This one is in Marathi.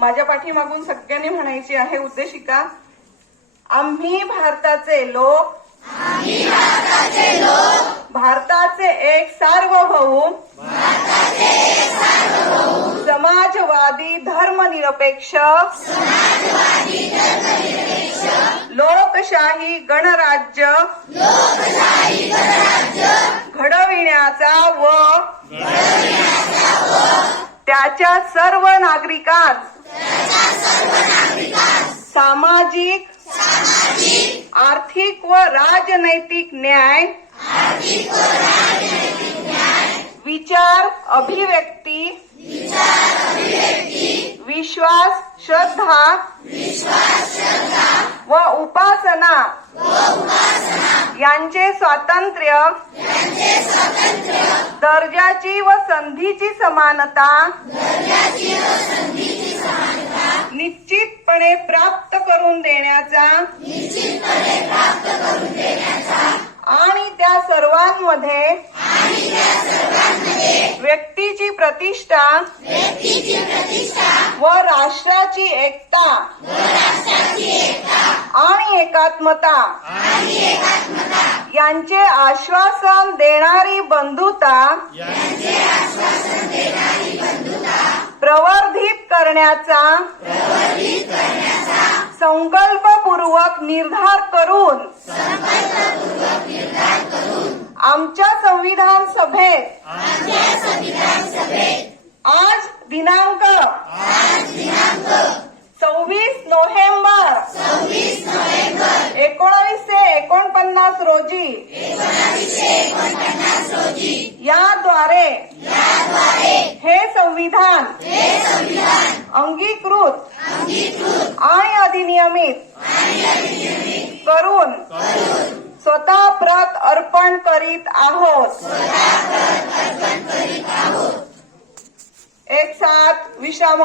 माझ्या पाठीमागून सगळ्यांनी म्हणायची आहे उद्देशिका. आम्ही भारताचे लोक, भारताचे एक सार्वभौम, समाजवादी धर्मनिरपेक्ष, लोकशाही गणराज्य घडविण्याचा व त्याच्या सर्व नागरिकांस सामाजिक, आर्थिक व राजनैतिक न्याय, विचार अभिव्यक्ती, विश्वास, श्रद्धा व उपासना यांचे स्वातंत्र्य, दर्जाची व संधीची समानता निश्चितपणे प्राप्त करून देण्याचा आणि त्या सर्वांमध्ये व्यक्तीची प्रतिष्ठा व राष्ट्राची एकता आणि एकात्मता यांचे आश्वासन देणारी बंधुता प्रवर्धित करण्याचा संकल्पपूर्वक निर्धार करून आमच्या संविधान सभेत आज दिनांक 26 नोव्हेंबर 1949 रोजी याद्वारे हे संविधान अंगीकृत आणि अधिनियमित करून स्वतः प्रत अर्पण करीत आहोत. एक साथ विश्राम.